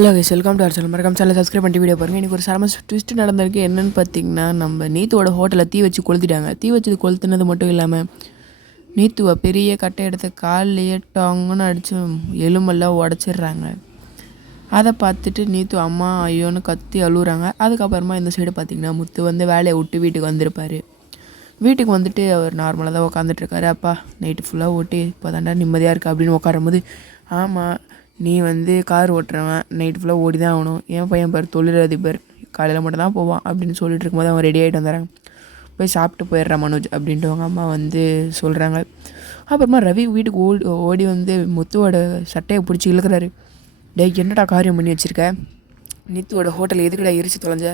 Hello guys, welcome to our channel. மறக்காம சேனலை subscribe பண்ணிட்டு வீடியோ பாருங்கள். இன்றைக்கி ஒரு சரம ட்விஸ்ட் நடந்திருக்கு. என்னென்னு பார்த்தீங்கன்னா, நம்ம நீத்துவோட ஹோட்டலில் தீ வச்சு கொளுத்திட்டாங்க. தீ வச்சு கொளுத்துனது மட்டும் இல்லாமல் நீத்துவை பெரிய கட்டை எடுத்து கால்லையே டாங்குன்னு அடித்து எலும்பெல்லாம் உடச்சிடுறாங்க. அதை பார்த்துட்டு நீத்து அம்மா ஐயோன்னு கத்தி அழுகுறாங்க. அதுக்கப்புறமா இந்த சைடு பார்த்திங்கன்னா முத்து வந்து வேலையை விட்டு வீட்டுக்கு வந்திருப்பார். வீட்டுக்கு வந்துட்டு அவர் நார்மலாக தான் உட்காந்துட்ருக்காரு. அப்பா நைட்டு ஃபுல்லாக ஓட்டி இப்போ தாண்டா நிம்மதியாக இருக்கா அப்படின்னு உட்காரும்போது, ஆமாம் நீ வந்து கார் ஓட்டுறவன், நைட்டு ஃபுல்லாக ஓடி தான் ஆகணும். என் பையன் பேர் தொழிலதிபர், காலையில் மட்டும் தான் போவான் அப்படின்னு சொல்லிட்டு இருக்கும்போது அவன் ரெடி ஆகிட்டு வந்துடுறாங்க. போய் சாப்பிட்டு போயிடுறான் மனோஜ் அப்படின்ட்டு அவங்க அம்மா வந்து சொல்கிறாங்க. அப்புறமா ரவி வீட்டுக்கு ஓடி வந்து முத்துவோட சட்டையை பிடிச்சி இழுக்கிறாரு. என்னடா காரியம் பண்ணி வச்சுருக்க, நித்துவோட ஹோட்டல் எதுக்கடா எரிச்சு தொலைஞ்ச,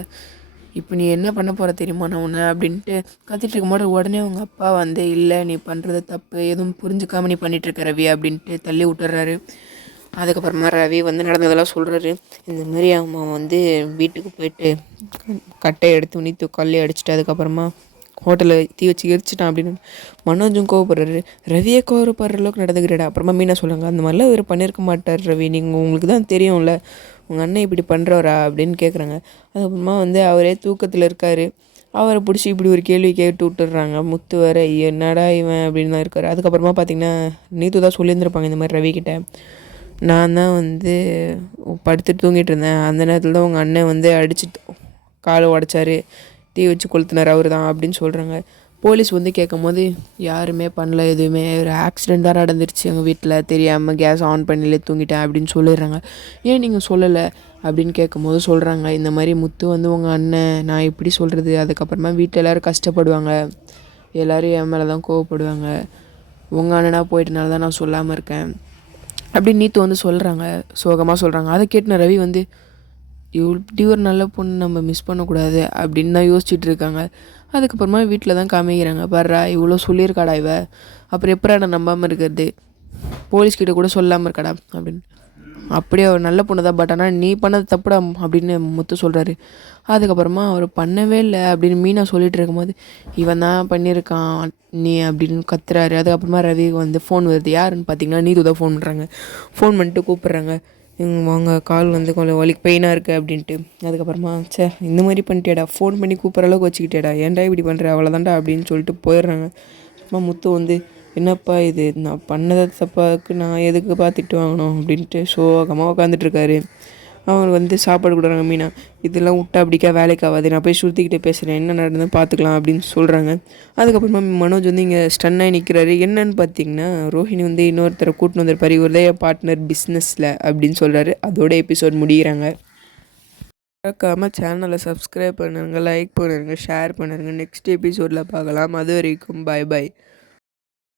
இப்போ நீ என்ன பண்ண போகிற தெரியுமா நான் உன்னை அப்படின்ட்டு கத்திட்டு இருக்கும்போது உடனே அவங்க அப்பா வந்து, இல்லை நீ பண்ணுறது தப்பு, எதுவும் புரிஞ்சுக்காம நீ பண்ணிகிட்ருக்க ரவி அப்படின்ட்டு தள்ளி விட்டுறாரு. அதுக்கப்புறமா ரவி வந்து நடந்ததெல்லாம் சொல்கிறாரு. இந்தமாரி அவன் வந்து வீட்டுக்கு போயிட்டு கட்டை எடுத்து நீத்து கல்லி அடிச்சுட்டு அதுக்கப்புறமா ஹோட்டலில் தீ வச்சு எரிச்சிட்டான் அப்படின்னு மனோஜும் கோவப்படுறாரு. ரவியே கோவப்படுற அளவுக்கு நடந்துக்கிறாடா. அப்புறமா மீனா சொல்லுங்க, அந்த மாதிரிலாம் இவர் பண்ணியிருக்க மாட்டார் ரவி, நீங்கள் உங்களுக்கு தான் தெரியும்ல உங்கள் அண்ணன் இப்படி பண்ணுறவரா அப்படின்னு கேட்குறாங்க. அதுக்கப்புறமா வந்து அவரே தூக்கத்தில் இருக்கார். அவரை பிடிச்சி இப்படி ஒரு கேள்வி கேட்டு விட்டுடுறாங்க. முத்து வேற என்னடா இவன் அப்படின்னு தான் இருக்கார். அதுக்கப்புறமா பார்த்திங்கன்னா நீத்து தான் சொல்லியிருந்திருப்பாங்க இந்த மாதிரி ரவிக்கிட்ட, நான் தான் வந்து படுத்துட்டு தூங்கிட்டு இருந்தேன், அந்த நேரத்தில் தான் உங்கள் அண்ணன் வந்து அடிச்சுட்டு காலை உடச்சாரு, தீ வச்சு கொளுத்துனார் அவர் தான் அப்படின்னு சொல்கிறாங்க. போலீஸ் வந்து கேட்கும் போது யாருமே பண்ணல, எதுவுமே ஒரு ஆக்சிடெண்ட் தான் நடந்துருச்சு எங்கள் வீட்டில், தெரியாமல் கேஸ் ஆன் பண்ணிலே தூங்கிட்டேன் அப்படின்னு சொல்லிடுறாங்க. ஏன் நீங்கள் சொல்லலை அப்படின்னு கேட்கும்போது சொல்கிறாங்க, இந்த மாதிரி முத்து வந்து உங்கள் அண்ணன், நான் எப்படி சொல்கிறது, அதுக்கப்புறமா வீட்டில் எல்லோரும் கஷ்டப்படுவாங்க, எல்லோரும் என் மேலே தான் கோவப்படுவாங்க, உங்கள் அண்ணனாக போயிட்டனால தான் நான் சொல்லாமல் இருக்கேன் அப்படின்னு நீத்து வந்து சொல்கிறாங்க, சோகமாக சொல்கிறாங்க. அதை கேட்டுன ரவி வந்து, இப்படி ஒரு நல்ல பொண்ணு நம்ம மிஸ் பண்ணக்கூடாது அப்படின்னு தான் யோசிச்சுட்டு இருக்காங்க. அதுக்கப்புறமா வீட்டில் தான் காமிக்கிறாங்க, பாடுறா இவ்வளோ சொல்லியிருக்காடா இவ, அப்புறம் எப்படா நான் நம்பாமல் இருக்கிறது, போலீஸ்கிட்ட கூட சொல்லாமல் இருக்காடா அப்படின்னு. அப்படியே அவர் நல்ல பொண்ணு தான், பட் ஆனால் நீ பண்ணது தப்புடா அப்படின்னு முத்து சொல்கிறாரு. அதுக்கப்புறமா அவர் பண்ணவே இல்லை அப்படின்னு மீனா சொல்லிகிட்டு இருக்கும்போது, இவன் தான் பண்ணியிருக்கான் நீ அப்படின்னு கத்துறாரு. அதுக்கப்புறமா ரவிக்கு வந்து ஃபோன் வருது. யாருன்னு பார்த்தீங்கன்னா நீது தான் ஃபோன் பண்ணுறாங்க. ஃபோன் பண்ணிட்டு கூப்பிட்றாங்க, வாங்க கால் வந்து கொஞ்சம் பெயினாக இருக்குது அப்படின்ட்டு. அதுக்கப்புறமா இந்த மாதிரி பண்ணிட்டேடா, ஃபோன் பண்ணி கூப்பிட்ற அளவுக்கு வச்சுக்கிட்டேடா, ஏன்டா இப்படி பண்ணுற அவ்வளோதான்டா அப்படின்னு சொல்லிட்டு போயிடுறாங்க. அப்புறமா முத்து வந்து, என்னப்பா இது, நான் பண்ணதை தப்பாவுக்கு நான் எதுக்கு பார்த்துட்டு வாங்கணும் அப்படின்ட்டு சோகமாக உட்காந்துட்ருக்காரு. அவர் வந்து சாப்பாடு கொடுக்குறாங்க. மீனா, இதெல்லாம் விட்டா அப்படிக்கா வேலைக்கு ஆகாது, நான் போய் சுற்றிக்கிட்டே பேசுகிறேன், என்ன நடந்து பார்த்துக்கலாம் அப்படின்னு சொல்கிறாங்க. அதுக்கப்புறமா மனோஜ் வந்து இங்கே ஸ்டன்னாகி நிற்கிறாரு. என்னன்னு பார்த்தீங்கன்னா, ரோஹிணி வந்து இன்னொருத்தரை கூட்டின்னு வந்திருப்பாரு, இவர் தான் என் பார்ட்னர் பிஸ்னஸில் அப்படின்னு சொல்கிறாரு. அதோட எபிசோட் முடிகிறாங்க. மறக்காமல் சேனலை சப்ஸ்கிரைப் பண்ணுங்கள், லைக் பண்ணுங்கள், ஷேர் பண்ணுங்கள். நெக்ஸ்ட் எபிசோடில் பார்க்கலாம். அது வரைக்கும் பாய் பாய்.